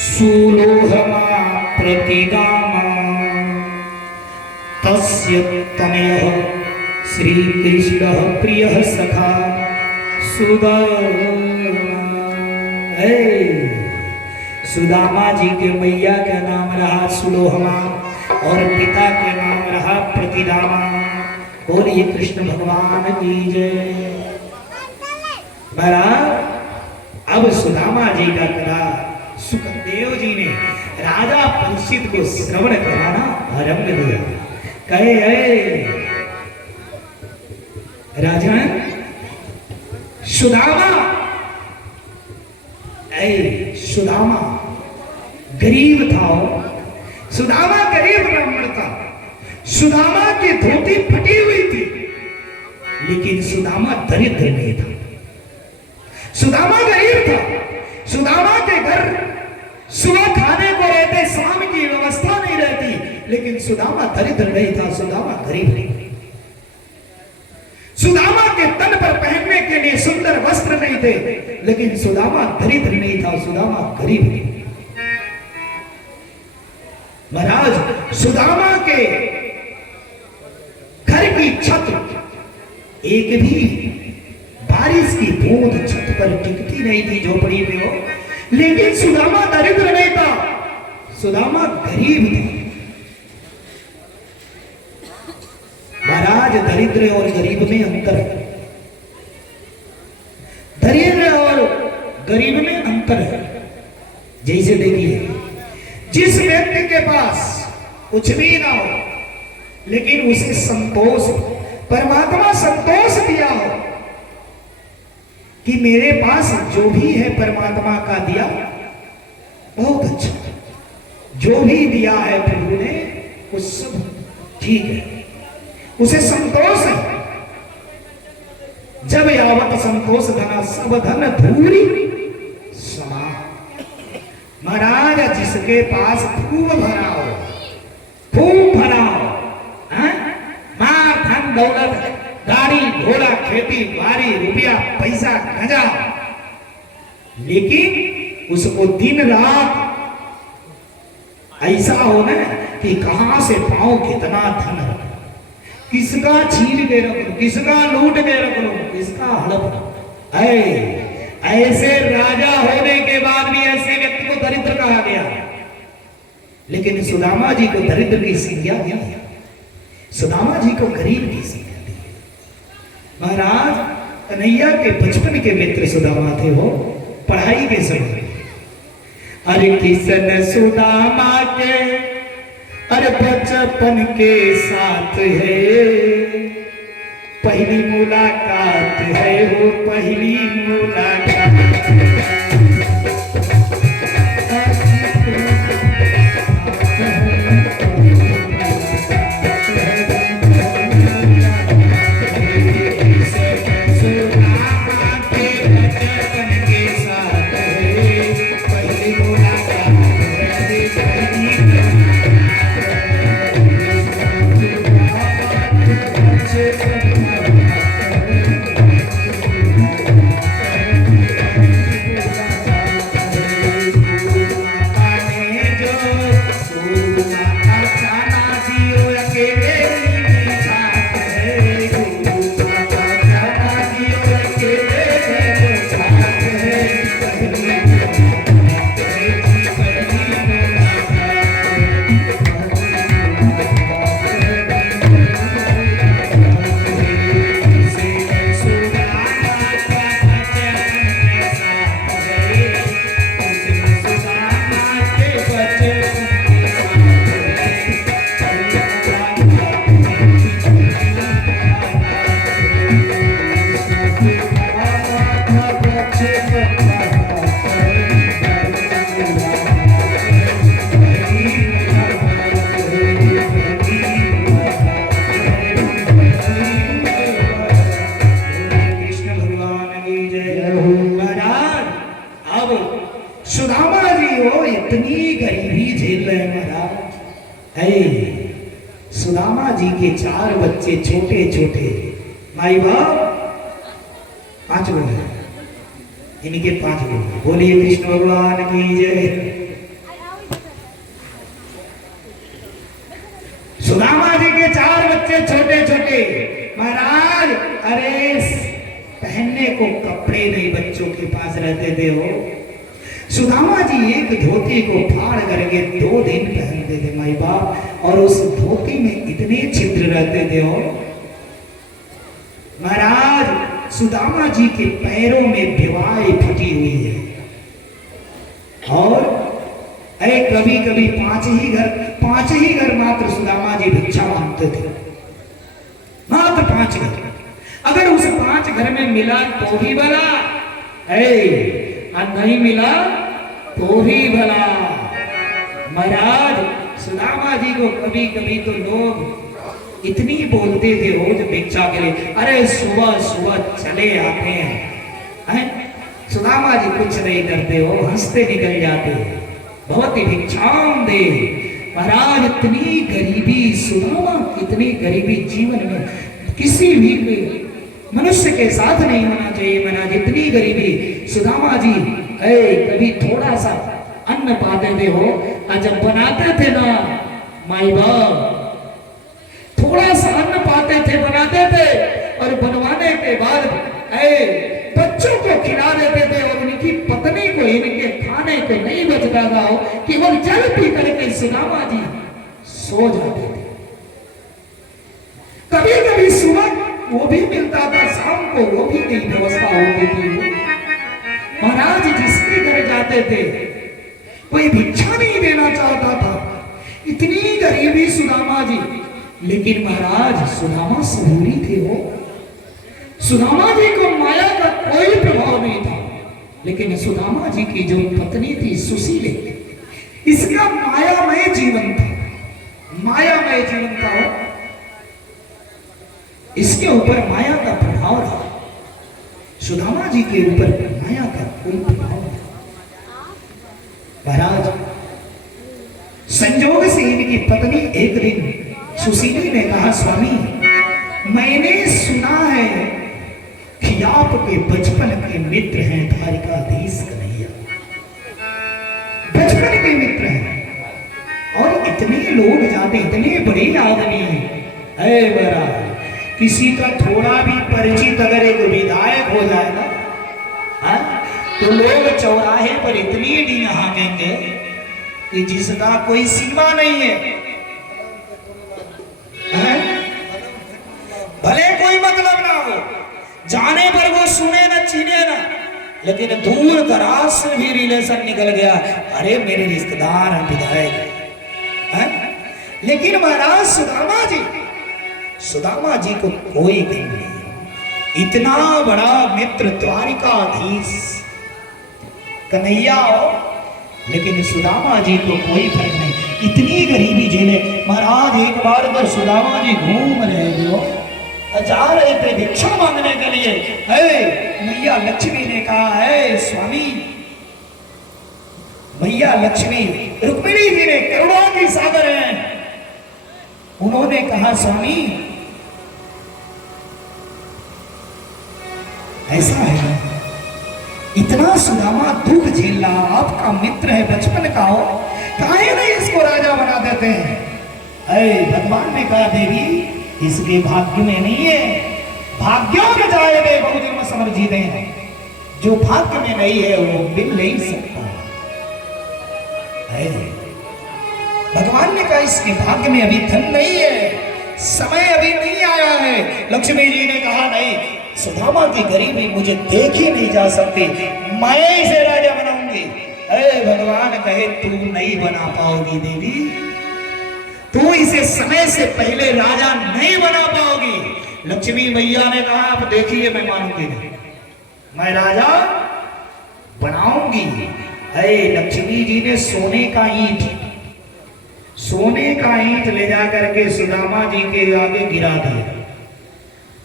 सुलोहमा प्रतिगामा तस्य तनयः श्रीकृष्णः प्रियः सखा सुदामा। सुदामा जी के मैया का नाम रहा सुलोहमा और पिता के नाम रहा प्रतिदामा। बोलिए कृष्ण भगवान की जय। अब सुदामा जी का कथा सुखदेव जी ने राजा परीक्षित को श्रवण कराना आरंभ दिया। कहे राजा सुदामा, सुदामा गरीब था, सुदामा गरीब ब्राह्मण था, सुदामा की धोती फटी हुई थी, लेकिन सुदामा दरिद्र नहीं था। सुदामा गरीब था, सुदामा के घर सुबह खाने को रहते, शाम की व्यवस्था नहीं रहती, लेकिन सुदामा दरिद्र नहीं था, सुदामा गरीब नहीं। सुदामा के तन पर पहनने के लिए सुंदर वस्त्र नहीं थे, लेकिन सुदामा दरिद्र नहीं था, सुदामा गरीब नहीं। महाराज सुदामा के घर की छत एक भी बारिश की बूंद छत पर टिकती नहीं थी, झोपड़ी में हो, लेकिन सुदामा दरिद्र नहीं था, सुदामा गरीब था। महाराज दरिद्र और गरीब में अंतर है, दरिद्र और गरीब में अंतर है। जैसे देखिए, जिस व्यक्ति के पास कुछ भी ना हो, लेकिन उसे संतोष, परमात्मा संतोष दिया हो कि मेरे पास जो भी है परमात्मा का दिया बहुत अच्छा, जो भी दिया है प्रभु ने वो सब ठीक है, उसे संतोष है। जब यावत संतोष धना सब धन धूरी समा। महाराज जिसके पास खूब भरा हो, खूब भरा हो, मां धन दौलत, गाड़ी घोड़ा, खेती बाड़ी, रुपया पैसा खजा, लेकिन उसको दिन रात ऐसा हो ना कि कहां से पाऊं कितना धन, किसका छीन के रख लो, किसका लूट के रख लो, किसका हड़प। ऐसे राजा होने के बाद भी ऐसे व्यक्ति को दरिद्र कहा गया, लेकिन सुदामा जी को दरिद्र की संज्ञा नहीं, सुदामा जी को गरीब की संज्ञा दी। महाराज कन्हैया के बचपन के मित्र सुदामा थे, वो पढ़ाई के समय। अरे किसन सुदामा के अरे बचपन के साथ है, पहली मुलाकात है, वो पहली मुलाकात। सुदामा जी के 4 बच्चे छोटे छोटे, माई बाप 5 लोग हैं, इनके 5 लोग। बोलिए कृष्ण भगवान की जय। छोटे छोटे। महाराज अरे पहनने को कपड़े नहीं बच्चों के पास रहते थे हो। सुदामा जी एक धोती को फाड़ करके 2 दिन पहनते थे माई बाप, और उस धोती में इतने छिद्र रहते थे हो। महाराज सुदामा जी के पैरों में विवाह फटी हुई है, और अरे कभी कभी 5 ही घर मात्र सुदामा जी भिक्षा मांगते थे, मात्र 5 घर। अगर उस 5 घर में मिला तो भी भला, और नहीं मिला तो भी भला। महाराज सुदामा जी को कभी कभी तो लोग इतनी बोलते थे रोज भिक्षा के लिए, अरे सुबह सुबह चले आते हैं। सुदामा जी कुछ नहीं करते हो, हंसते निकल जाते, बहुत ही भिक्षाम दे। महाराज इतनी गरीबी, सुदामा इतनी गरीबी जीवन में किसी भी मनुष्य के साथ नहीं होना चाहिए। महाराज इतनी गरीबी सुदामा जी कभी थोड़ा सा अन्न पाते थे हो, और जब बनाते थे ना माई बाप, थोड़ा सा अन्न पाते थे बनाते थे, और बनवाने के बाद बच्चों को खिला देते थे, और उनकी पत्नी को इनके खाने को नहीं बचता था, केवल जल पी करके सुदामा जी सो जाते थे। कभी कभी सुबह वो भी मिलता था, शाम को वो भी नहीं व्यवस्था होती थी। महाराज जिसके घर जाते थे कोई भिक्षा नहीं देना चाहता था, इतनी गरीबी सुदामा जी। लेकिन महाराज सुदामा सबूरी थे हो, सुदामा जी को माया का कोई प्रभाव नहीं था। लेकिन सुदामा जी की जो पत्नी थी सुशीले, इसका मायामय जीवन था, मायामय जीवन था हो। इसके ऊपर माया का प्रभाव रहा, सुदामा जी के ऊपर माया का कोई प्रभाव नहीं। महाराज संजोग से इनकी पत्नी एक दिन सुशीली ने कहा, स्वामी मैंने सुना है कि आपके बचपन के मित्र हैं द्वारिकाधीश कन्हैया, बचपन के मित्र हैं, और इतने लोग जाते, इतने बड़े आदमी हैं। महाराज किसी का थोड़ा भी परिचित अगर एक विधायक हो जाए ना, तो लोग चौराहे पर इतनी डी हाँकेंगे कि जिसका कोई सीमा नहीं है। भले कोई मतलब ना हो, जाने पर वो सुने ना चीने ना, लेकिन दूर दराज से भी रिलेशन निकल गया, अरे मेरे रिश्तेदार हैं विधायक। लेकिन महाराज सुदामा जी को कोई दिन नहीं, इतना बड़ा मित्र द्वारिकाधीश कन्हैया हो, लेकिन सुदामा जी को कोई फर्क नहीं, इतनी गरीबी झेले। महाराज एक बार अगर सुदामा जी घूम रहे हो, जा रहे थे भिक्षा मांगने के लिए, मैया लक्ष्मी ने कहा, है स्वामी, मैया लक्ष्मी रुक्मिणी जी ने करुणा की सागर हैं, उन्होंने कहा स्वामी ऐसा है, इतना सुदामा दुख झेल रहा, आपका मित्र है, बचपन का हो, काहे नहीं इसको राजा बना देते हैं। भगवान ने कहा, देवी इसके भाग्य में नहीं है, भाग्यों में जाए वे बहुजन्म समर्जित हैं, जो भाग्य में नहीं है वो मिल नहीं सकता है। भगवान ने कहा इसके भाग्य में अभी धन नहीं है, समय अभी नहीं आया है। लक्ष्मी जी ने कहा, नहीं, सुदामा की गरीबी मुझे देखी नहीं जा सकती, मैं इसे राजा बनाऊंगी। भगवान कहे, तू नहीं बना पाओगी देवी, तू इसे समय से पहले राजा नहीं बना पाओगी। लक्ष्मी मैया ने कहा, आप देखिए मैं मानूंगी नहीं, मैं राजा बनाऊंगी। लक्ष्मी जी ने सोने का ईंट ले जा करके सुदामा जी के आगे गिरा दिया।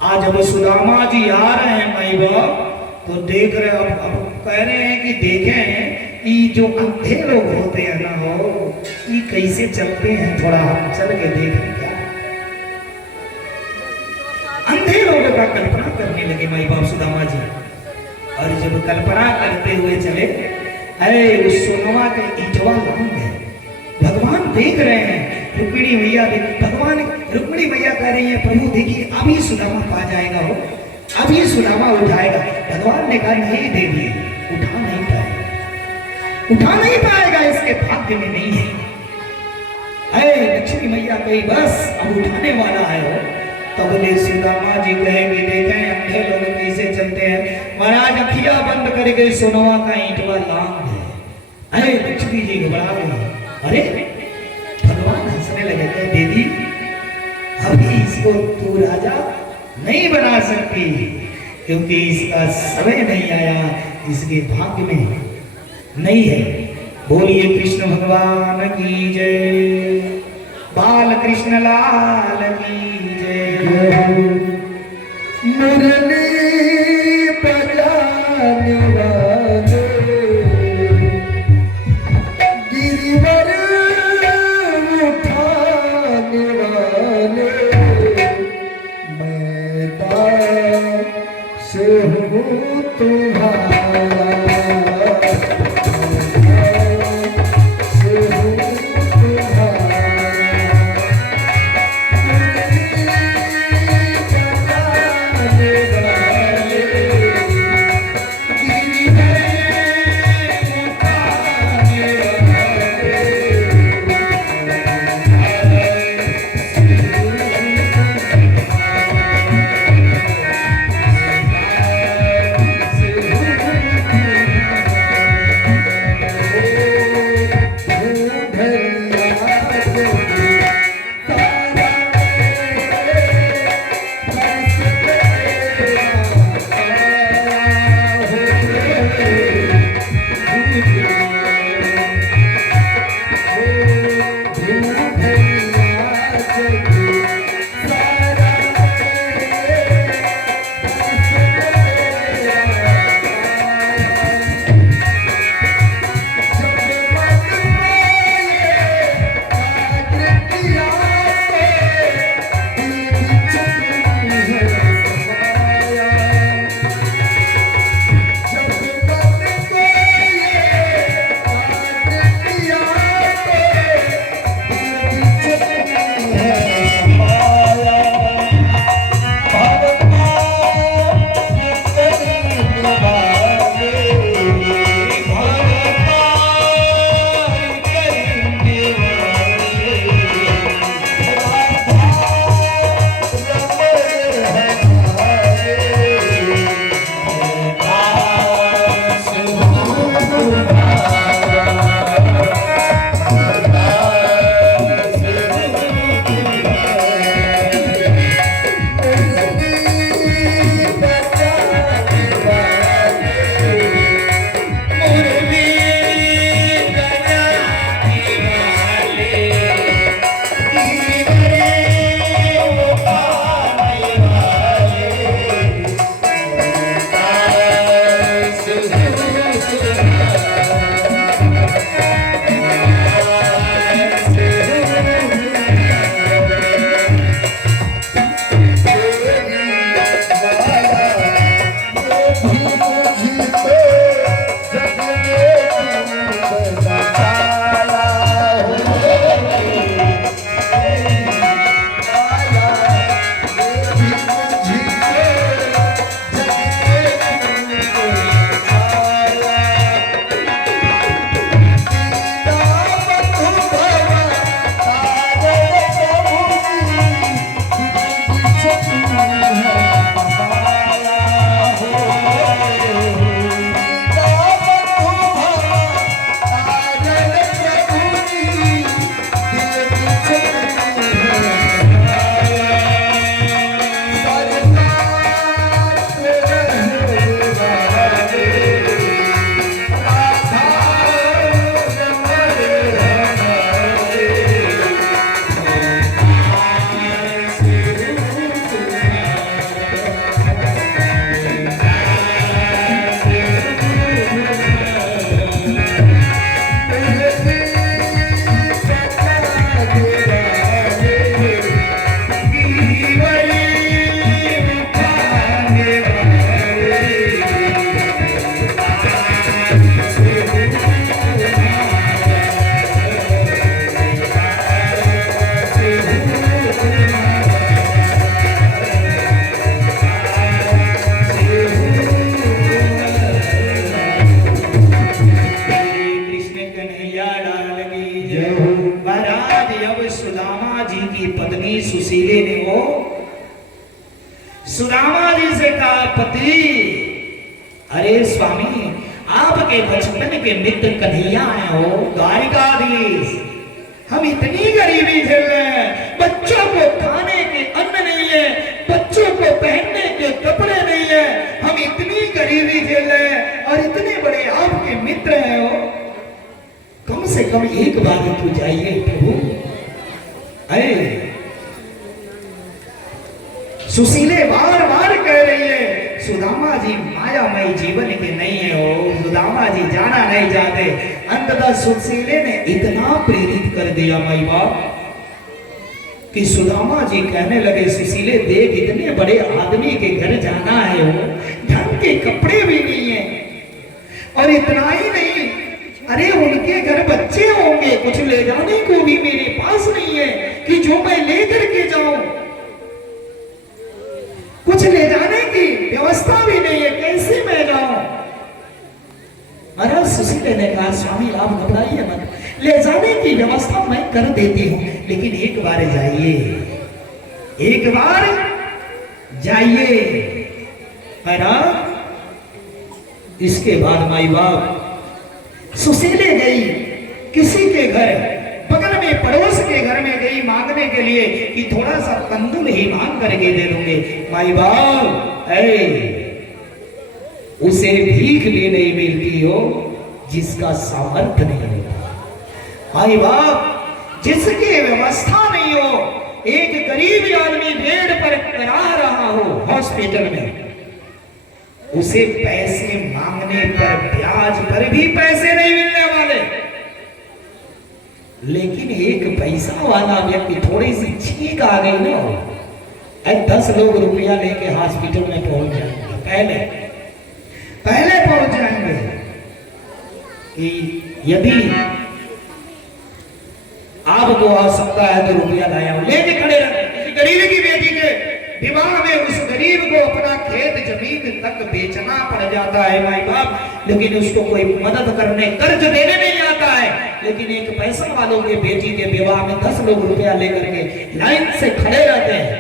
आज जब सुदामा जी आ रहे हैं माई बाप, तो देख रहे, अब कह रहे हैं कि देखें ये जो अंधे लोग होते हैं ना हो, ये कैसे चलते हैं, थोड़ा हम चल के देखें क्या। अंधे लोगों का कल्पना करने लगे माई बाप सुदामा जी, और जब कल्पना करते हुए चले, उस सोनवा के ईंटवा लांग गए। भगवान देख रहे हैं, रुक्मिणी मैया भी, भगवान रुक्मिणी मैया कह रही है प्रभु देखिए अभी सुदामा पा जाएगा वो, अभी सुदामा उठाएगा। भगवान ने कहा नहीं देवी, उठा नहीं पाएगा, उठा नहीं पाएगा, इसके भाग्य में नहीं है। अरे लक्ष्मी मैया कही बस अब उठाने वाला है वो। तो बोले सुदामा जी कहेंगे देखें अंधे लोग कैसे चलते हैं, महाराज अखिया बंद करके सोनवा का ईंटवा लांग है। अरे लक्ष्मी जी घबरा गई। अरे भगवान हंसने लगे, कहे देवी अभी इसको तू राजा नहीं बना सकती, क्योंकि इसका समय नहीं आया, इसके भाग्य में नहीं है। बोलिए कृष्ण भगवान की जय, बाल कृष्ण लाल की जय। मुरली बजाने वाले गिरिवर उठाने वाले, मैं दास हूँ तुम्हारा, जय हो महाराज अब सुदामा जी की पत्नी सुशीले ने वो सुदामा जी से कहा, पति अरे स्वामी आपके बचपन के मित्र कन्हैया आए हो, द्वारिकाधीश, हम इतनी गरीबी झेल रहे हैं, बच्चों को खाने के अन्न नहीं है, बच्चों को पहनने के कपड़े नहीं है, हम इतनी गरीबी झेल रहे हैं और इतने बड़े आपके मित्र हैं हो, कम से कम एक बार तो जाइए प्रभु। अरे सुशीले बार बार कह रही है, सुदामा जी मायामय जीवन के नहीं है हो, सुदामा जी जाना नहीं चाहते। अंततः सुशीले ने इतना प्रेरित कर दिया माई बाप कि सुदामा जी कहने लगे, सुशीले देख इतने बड़े आदमी के घर जाना है, हो ढंग के कपड़े भी नहीं है, और इतना ही नहीं, अरे उनके घर बच्चे होंगे, कुछ ले जाने को भी मेरे पास नहीं है कि जो मैं लेकर के जाऊं, कुछ ले जाने की व्यवस्था भी नहीं है, कैसे मैं जाऊं। महाराज सुशीले ने कहा, स्वामी आप घबराइए मत, ले जाने की व्यवस्था मैं कर देती हूं, लेकिन एक बार जाइए, एक बार जाइए। महाराज इसके बाद माई बाप सुशीले गई किसी के घर, बगल में पड़ोस के घर में गई मांगने के लिए कि थोड़ा सा कंदुल ही मांग करके दे दूंगे। माई बाप उसे भीख भी नहीं मिलती हो जिसका सामर्थ्य नहीं होता। माई बाप जिसकी व्यवस्था नहीं हो, एक गरीब आदमी बेड पर करा रहा हो हॉस्पिटल में, उसे पैसे मांगने पर ब्याज पर भी पैसे नहीं मिलने वाले, लेकिन एक पैसा वाला व्यक्ति थोड़ी सी छींक आ गई ना, 10 लोग रुपया लेके हॉस्पिटल में पहुंच जाएंगे, पहले पहुंच जाएंगे कि यदि आपको आवश्यकता है तो रुपया लाया, लेके खड़े रहते। गरीब की बेटी के विवाह में उस गरीब को अपना खेत जमीन तक बेचना पड़ जाता है माई बाप, लेकिन उसको कोई मदद करने, कर्ज देने नहीं आता है। लेकिन एक पैसा वालों के बेटी के विवाह में 10 लोग रुपया लेकर के लाइन से खड़े रहते हैं,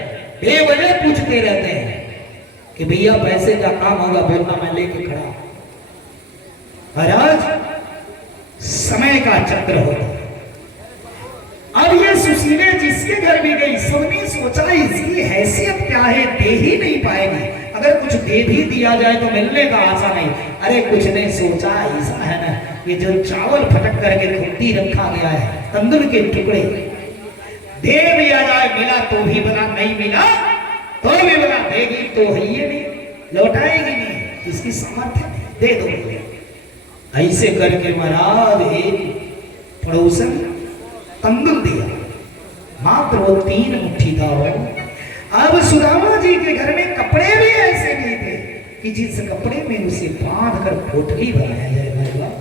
बेवजह पूछते रहते हैं कि भैया पैसे का काम होगा, बोलना मैं लेके खड़ा। महाराज समय का चक्र होता है। अब ये सुशीले जिसके घर भी गई, सबने सोचा इसकी हैसियत क्या है, दे ही नहीं पाएगी, अगर कुछ दे भी दिया जाए तो मिलने का आशा नहीं। अरे कुछ नहीं सोचा, ऐसा है ना कि जो चावल फटक करके खुट्टी रखा गया है, तंदूर के टुकड़े दे दिया जाए, मिला तो भी बना, नहीं मिला तो भी बना, देगी तो है ये नहीं, लौटाएगी नहीं, इसकी सामर्थ्य दे दो। ऐसे करके महाराज एक पड़ोसन तंदूर दिया, मात्र वो 3 मुट्ठी था। अब सुदामा जी के घर में कपड़े भी ऐसे नहीं थे कि जिस कपड़े में उसे बांध कर पोटली बनाया जाए।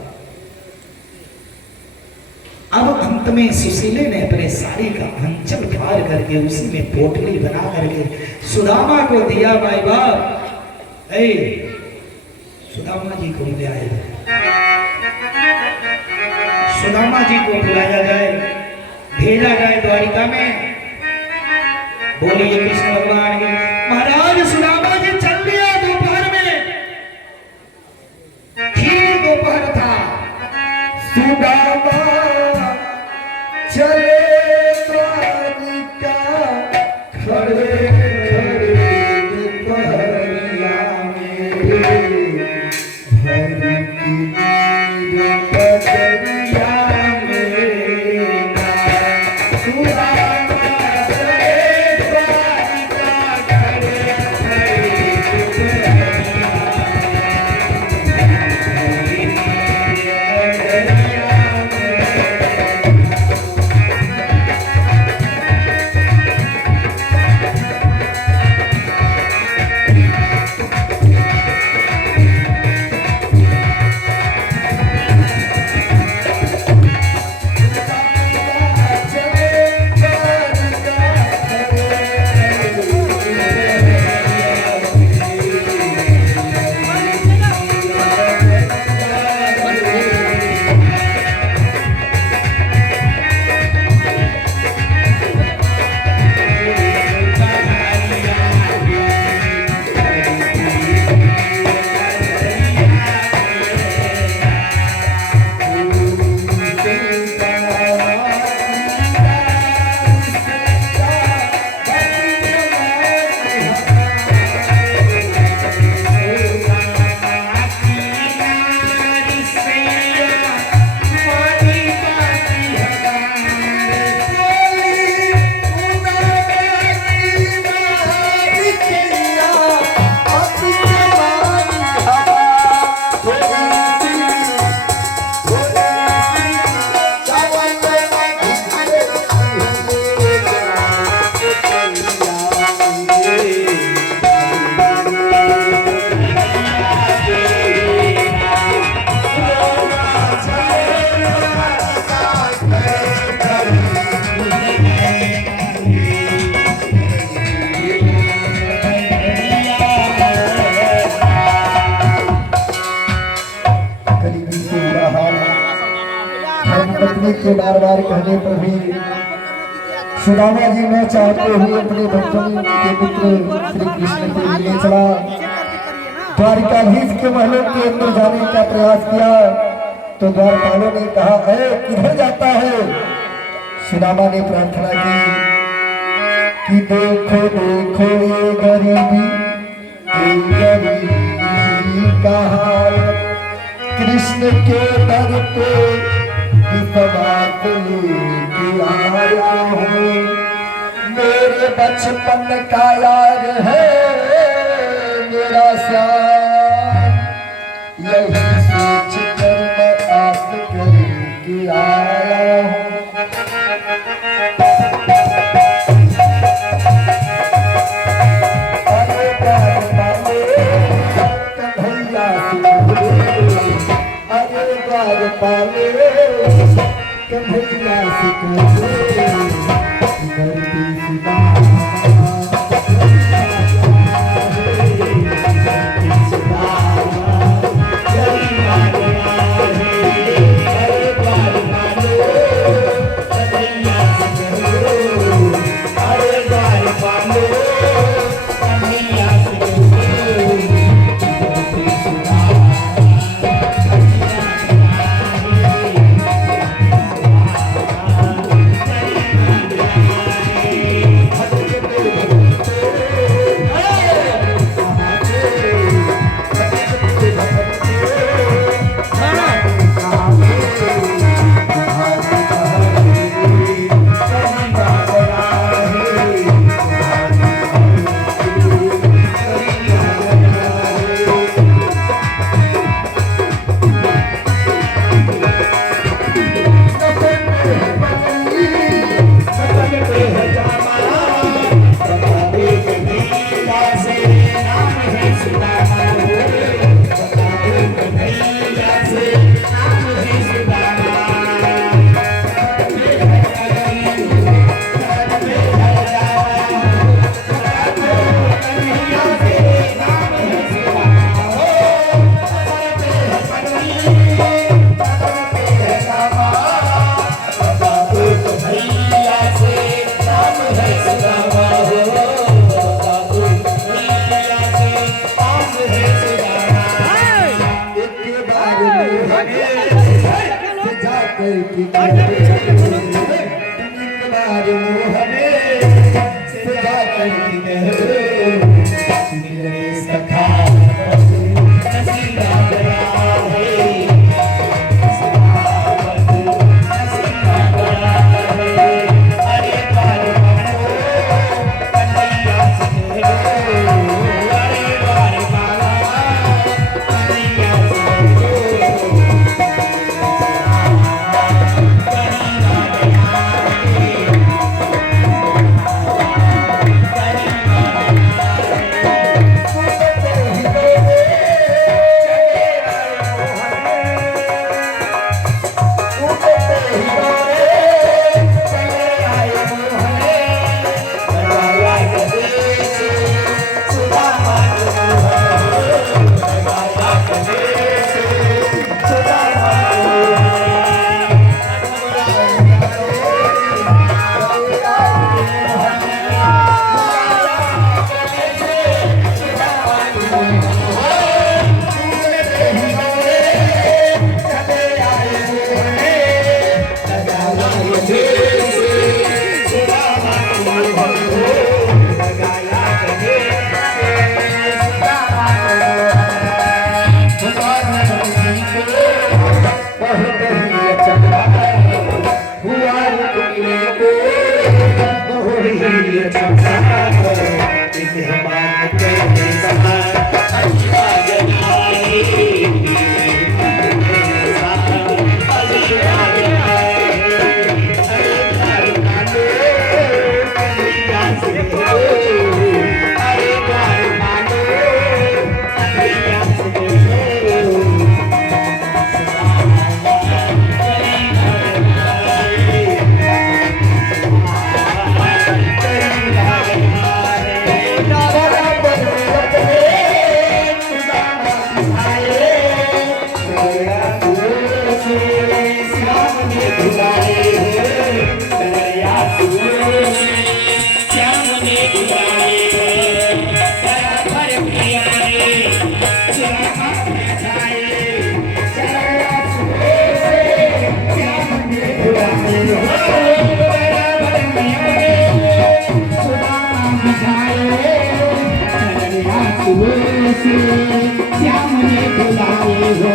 अब अंत में सुशीले ने अपने साड़ी का अंचल फाड़ करके उसी में पोटली बना करके सुदामा को दिया। भाई बाप सुदामा जी को बुलाया जाए, सुदामा जी को बुलाया जाए, भेजा जाए द्वारिका में। बोलिए कृष्ण भगवान की। महाराज सुदामा जी चल दिया दोपहर में, ठीक दोपहर था। सुदामा चले द्वारिका, खड़े खड़े दोपहरिया में, भर की नीर पगड़िया में। सुदामा चले द्वारिका, खड़े खड़े दोपहरिया में। अपनी पत्नी के बार बार कहने पर भी सुदामा जी न चाहते हुए अपने भक्तों के पुत्र श्री कृष्ण के लिए चला द्वारिकाधीश के महलों के अंदर जाने का प्रयास किया तो द्वारपालों ने कहा है किधर जाता है। सुदामा ने प्रार्थना की कि देखो देखो ये गरीबी का हाल, कृष्ण के दर पे विश्वास लेके आया हूँ। मेरे बचपन का यार है मेरा श्याम, यही सोच कर मैं आस करके आया हूँ। पाले कन्हैया सिकंदर धरती सीता बुलाए हो कन्हैया सुबह से श्याम ने बुलाए हो जरा पर प्रिया रे सुरामा बैठाए कन्हैया सुबह से श्याम ने बुलाए हो जरा पर प्रिया रे सुरामा बैठाए कन्हैया सुबह से श्याम ने बुलाए हो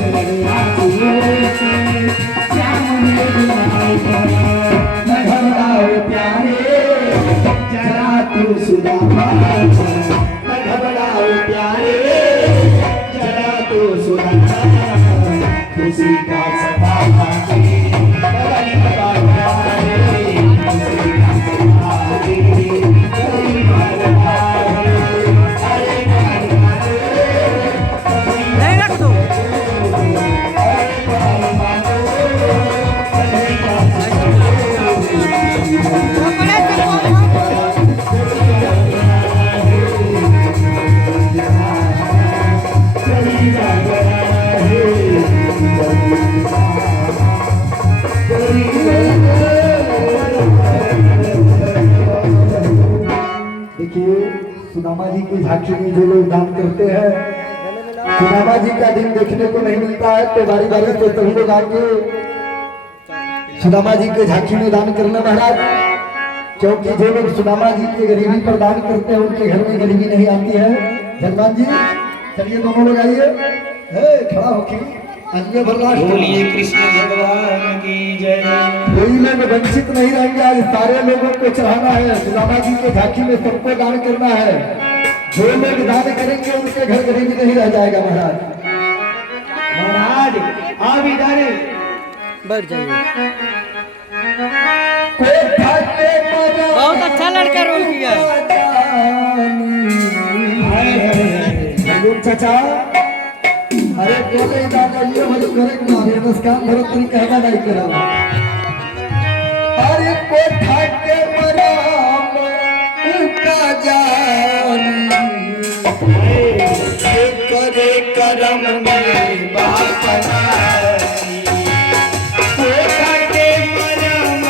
कन्हैया सुबह से श्याम ने बुलाए हो न घबराओ प्यारे जरा तू सुदामा न घबराओ प्यारे जरा तू सुदामा खुशी का सपना करी बताओ प्यारे खुशी का सपना करी बताओ अरे नहीं रख दो देखिए सुदामा जी की झांकी में जो लोग दान करते हैं सुदामा जी का दिन देखने को नहीं मिलता है तो बारी बारी से सभी लोग आके सुदामा जी के झांकी में दान करना महाराज क्योंकि जो लोग सुदामा जी की गरीबी पर दान करते हैं उनके घर में गरीबी नहीं आती है। हनुमान जी चलिए दोनों लोग आइए खड़ा होके आइए बर्दाश्त बोलिए कृष्ण भगवान की जय कोई लोग वंचित नहीं रहेंगे। आज सारे लोगों को चढ़ाना है सुदामा जी के झांकी में सबको दान करना है। जो लोग दान करेंगे उनके घर गरीबी नहीं रह जाएगा महाराज। महाराज आप इधर बैठ जाइए। बहुत बहुत अच्छा लड़का रोल किया है चाचा। अरे बोले दादा ये वाली करेक्ट ना ये मुस्कान भरत तरी कहना नहीं करा। अरे कोठा के मराम का जानी करे करम में बापना कोठा के मरम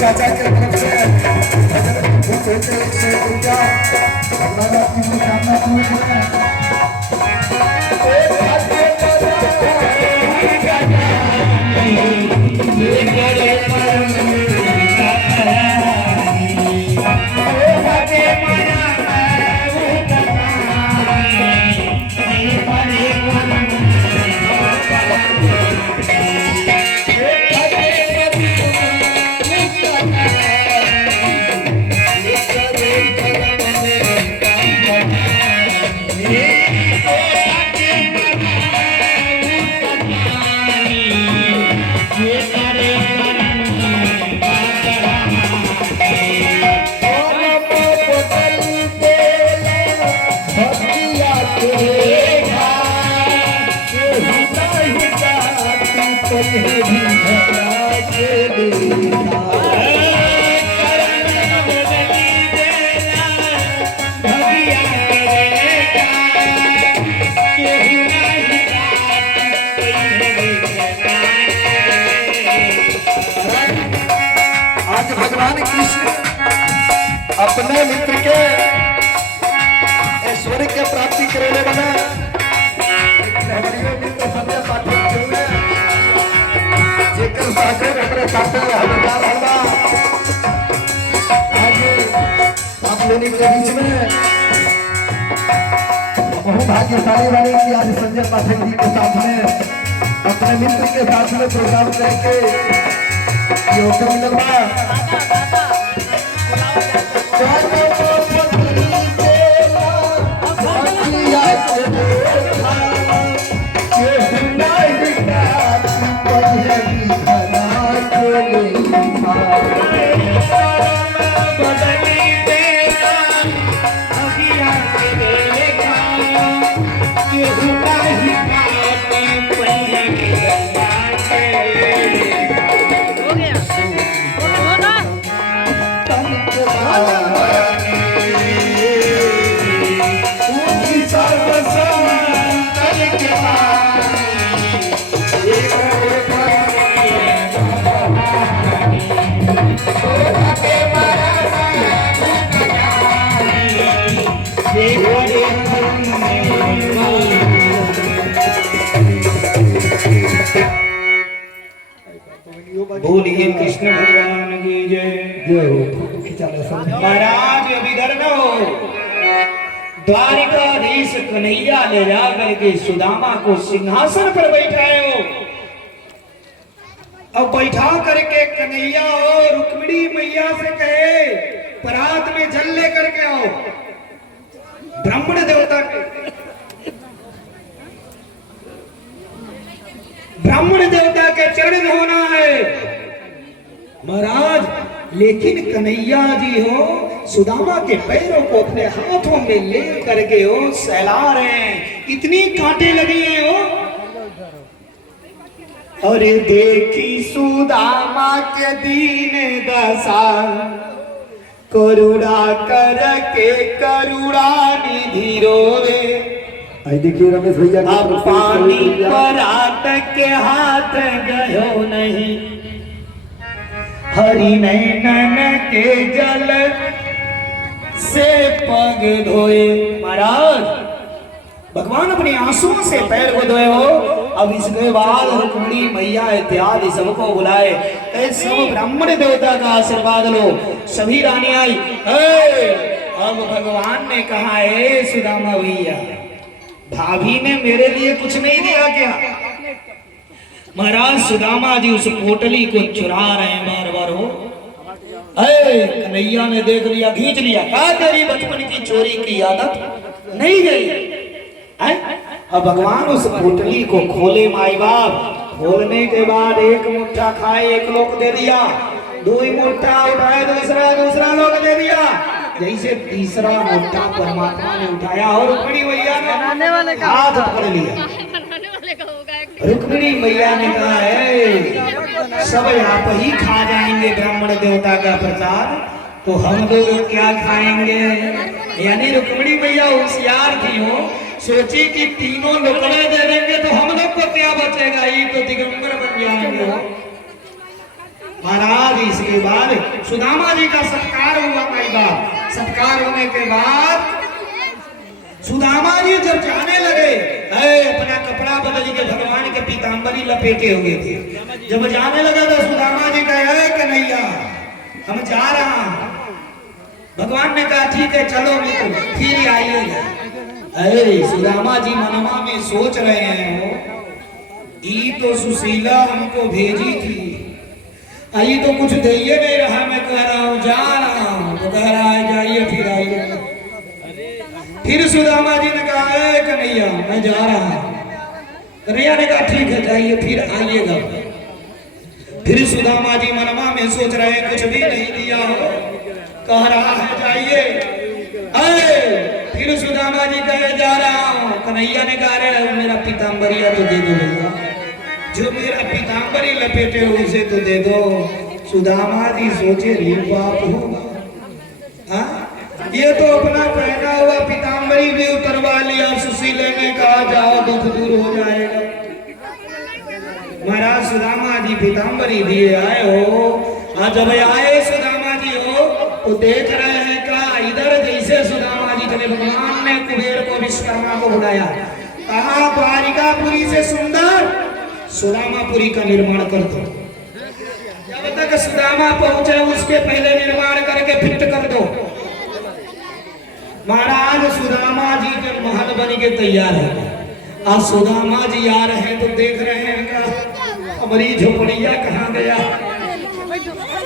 चाचा के तरफ से भगवान की मनोकामना पूरी अपने मित्र के ऐश्वर्य के प्राप्ति करेले बना मित्र समय पाठक हुए जेकर साथे हमरे साथे हवलदार हल्ला आज आप लोगों के बीच में बहुत भाग्यशाली वाले की आज संजय पाठक जी के साथ में अपने मित्र के साथ में प्रोग्राम करके ये अवसर मिलल बा बोलिए कृष्ण भगवान की जय। महाराज विदर्भ हो द्वारिकाधीश कन्हैया ले जाकर के सुदामा को सिंहासन पर बैठाए हो। अब बैठा करके कन्हैया हो रुक्मिणी मैया से कहे परात में जल लेकर के आओ। ब्राह्मण देवता के चरण धोना है महाराज। लेकिन कन्हैया जी हो सुदामा के पैरों को अपने हाथों में ले करके हो सहला रहे हैं। इतनी कांटे लगी हैं हो। अरे देखी सुदामा के दीन दशा करुणा करके करुणा निधि रोवे। आई देखिए रमेश भैया अब पानी पर आतक के हाथ गयो नहीं। हरि नैनन के जल से पग धोए। महाराज भगवान अपने आंसुओं से पैर को धोए हो। अब इसके बाद रुक्मिणी मैया इत्यादि सबको बुलाए। सब ब्राह्मण देवता का आशीर्वाद लो। सभी रानी आई। अब भगवान ने कहा है सुदामा भैया भाभी ने मेरे लिए कुछ नहीं दिया क्या। महाराज सुदामा जी उस पोटली को चुरा रहे हैं बार बार हो। अरे कन्हैया ने देख लिया, खींच लिया, कहा तेरी बचपन की चोरी की आदत नहीं गई है? अब भगवान उस पोटली को खोले माई बाप, खोलने के बाद एक मुट्ठा खाए, एक लोग दे दिया, दो ही मुट्ठा उठाए, दूसरा लोग दे दिया, जैसे तीसरा मुट्ठा परमात्मा ने उठाया और रुक्मिणी मैया ने हाथ पकड़ लिया। रुक्मिणी मैया ने कहा है सब आप ही खा जाएंगे ब्राह्मण देवता का प्रसाद, तो हम लोग क्या खाएंगे? यानी रुक्मिणी मैया होशियार थी हो, सोची कि तीनों लुकड़े दे देंगे तो हम लोग को क्या बचेगा, ये तो दिगंबर बन जाएंगे हो। महाराज इसके बाद सुदामा जी का सत्कार हुआ। कई बार सत्कार होने के बाद सुदामा जी जब जाने लगे, अपना कपड़ा बदल के भगवान के पीताम्बरी लपेटे हुए थे, जब जाने लगा तो सुदामा जी कहे कन्हैया हम जा रहा हूं। भगवान ने कहा ठीक है चलो मित्र फिर आइएगा। अरे सुदामा जी मनमा में सोच रहे हैं ये तो सुशीला हमको भेजी थी, आई तो कुछ दे नहीं रहा, मैं कह रहा हूँ जा रहा हूँ तो कह रहा है जाइए फिर आइए। फिर सुदामा जी ने कहा है कन्हैया मैं जा रहा हूँ। कन्हैया ने कहा ठीक है जाइए फिर आइएगा। फिर सुदामा जी मनमा में सोच रहे हैं कुछ भी नहीं दिया, कह रहा है जाइए। फिर सुदामा जी कहे जा रहा हूँ। कन्हैया ने कहा रे मेरा पीताम्बरिया तो दे दो भैया, जो मेरा पीताम्बरी लपेटे उसे तो दे दो। सुदामा जी सोचे रे बाप होगा, ये तो अपना पहना हुआ पीताम्बरी भी उतरवा लिया। सुशीले ने कहा जाओ दुख दूर हो जाएगा। महाराज सुदामा जी पीताम्बरी दिए आए हो, आज जब आए सुदामा जी हो तो देख रहे हैं क्या इधर जैसे सुदामा जी चले, भगवान ने कुबेर को विश्वकर्मा को बुलाया, कहा द्वारिकापुरी से सुंदर सुदामापुरी का निर्माण कर दो। जब तक सुदामा पहुंचे उसके पहले निर्माण करके फिट कर दो। महाराज सुदामा जी जब महल बन के तैयार है, आज सुदामा जी आ रहे हैं तो देख रहे हैं क्या हमारी झोपड़िया कहाँ गया।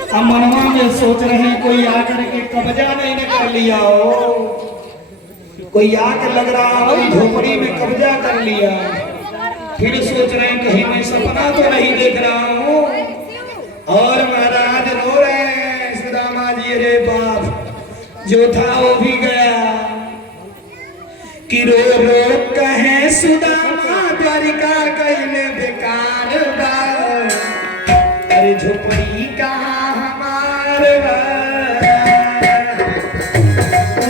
अब मनवा में सोच रहे हैं कोई आकर के कब्जा नहीं कर लिया हो, कोई आकर लग रहा हो झोपड़ी में कब्जा कर लिया। फिर सोच रहे हैं कहीं मैं सपना तो नहीं देख रहा हूँ। और महाराज रो रहे हैं सुदामा जी रे बाप जो था वो भी गया। कि रो रो कहे सुदामा द्वारिका कहले बेकार बा, अरे झोपड़ी